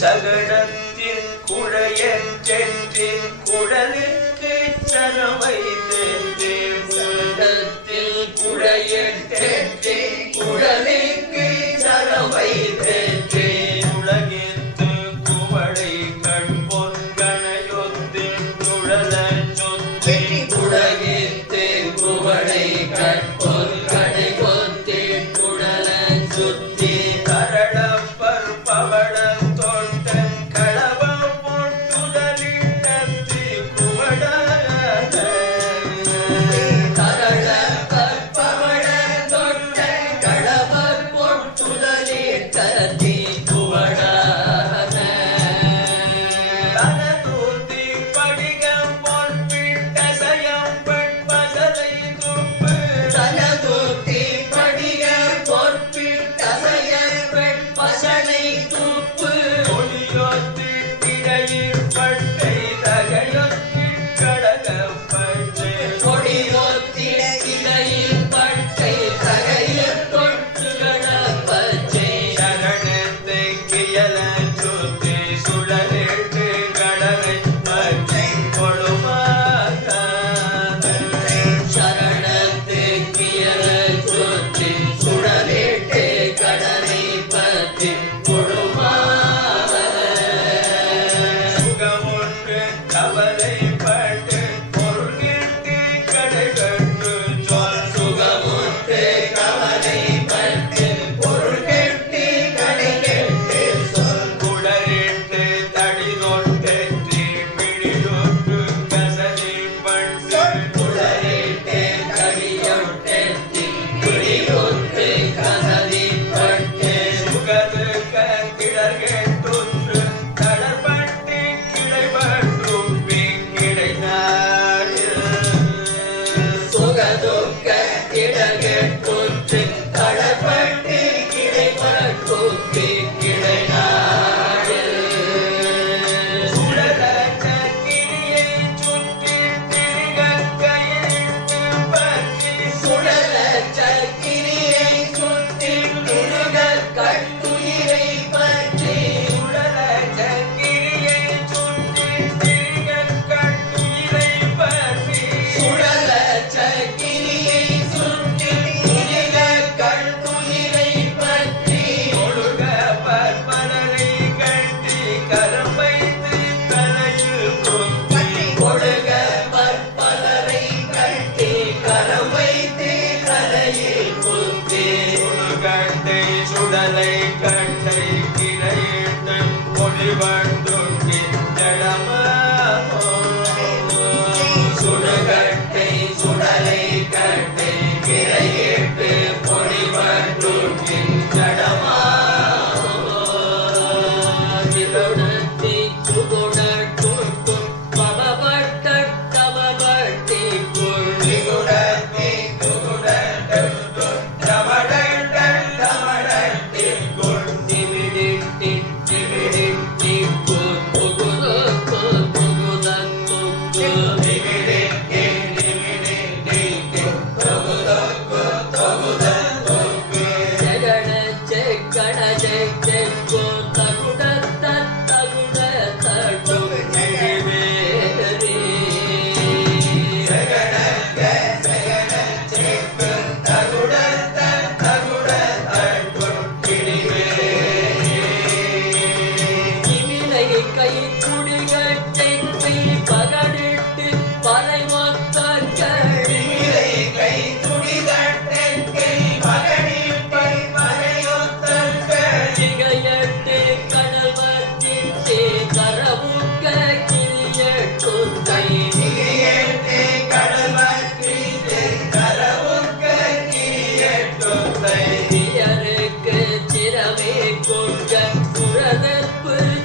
சகடத்தின் குழையற்றின் குடலுக்கு சரவை தென்றே சகடத்தில் குழையற்றின் குடலுக்கு சரவை தென்றே உலகித்து குவளை கண் பொன்கணையொத்து சுழல சொத்தி உலகித்து குவளை கண் பொன்கணை கொத்தி சுழல சுத்தி கரடப்பர் பவட சுடலை கண்டை கிளையிட்டு பொழிவண்டுங்கி ஜடமா சுடுகட்டை சுடலை கண்டை கிளையிட்டு பொழிவண்டுங்கி ஜடமா திலுடத்தி சுகுடட்டு பவபட்ட தவபட்டி குள்ளிகுடத்தி சுகுடட்டு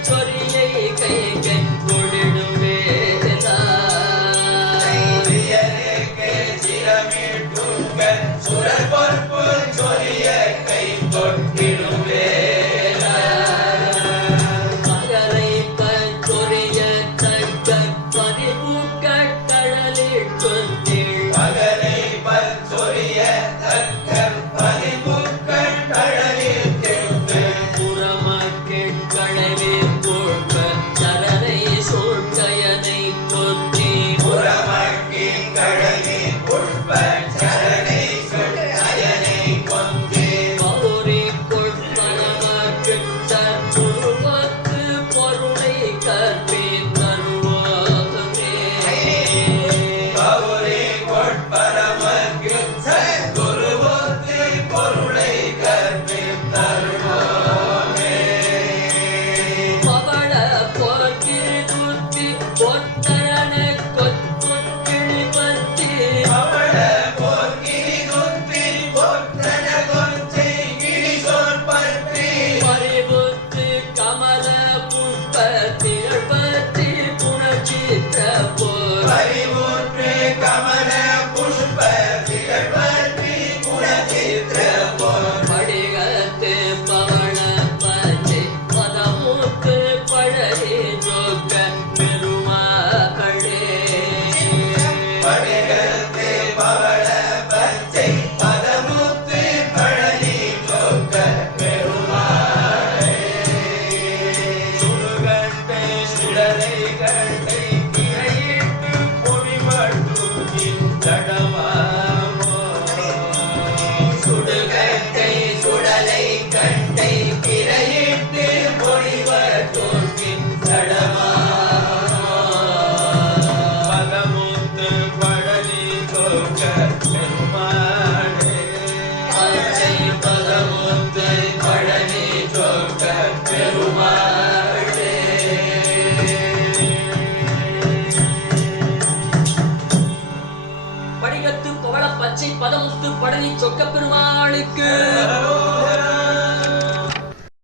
சொரியை கைகள் கொடிடுவே பொத்தரண கொத்துக்கிளி பத்தி பவள போர்க்கிளி குத்தி பொத்தன கொத்தி கிளிசோர் பற்றி பறிவுத்து கமல புஷ்ப திகழ்பத்தி புணர்ச்சித்த போர் பரிவுற்று கமல புஷ்ப திகழ்பற்றி குணச்சித்திர போர் படிகத்து பவள பச்சை பதமுத்து பழனி ஜோக்க பெருமாளே படிகத்து பவள பச்சை பதமுத்து பழனி ஜோக்க பெருமாளே சுடுகட்டை சுடலை கட்டை திரையிட்டு பொடி மட்டும் தடவாமோ சுடுகட்டை சுடலை கட்டை திரையிட்டு பொடி மட்டும் தடவாமோ பதமுத்து பழனி ஜோக்க பெருமாளே பச்சை பதமுத்து பழனி ஜோக்க பெருமாளே படிகத்து பவள பச்சை பதமுத்து பழனி சொக்க பெருமாளுக்கு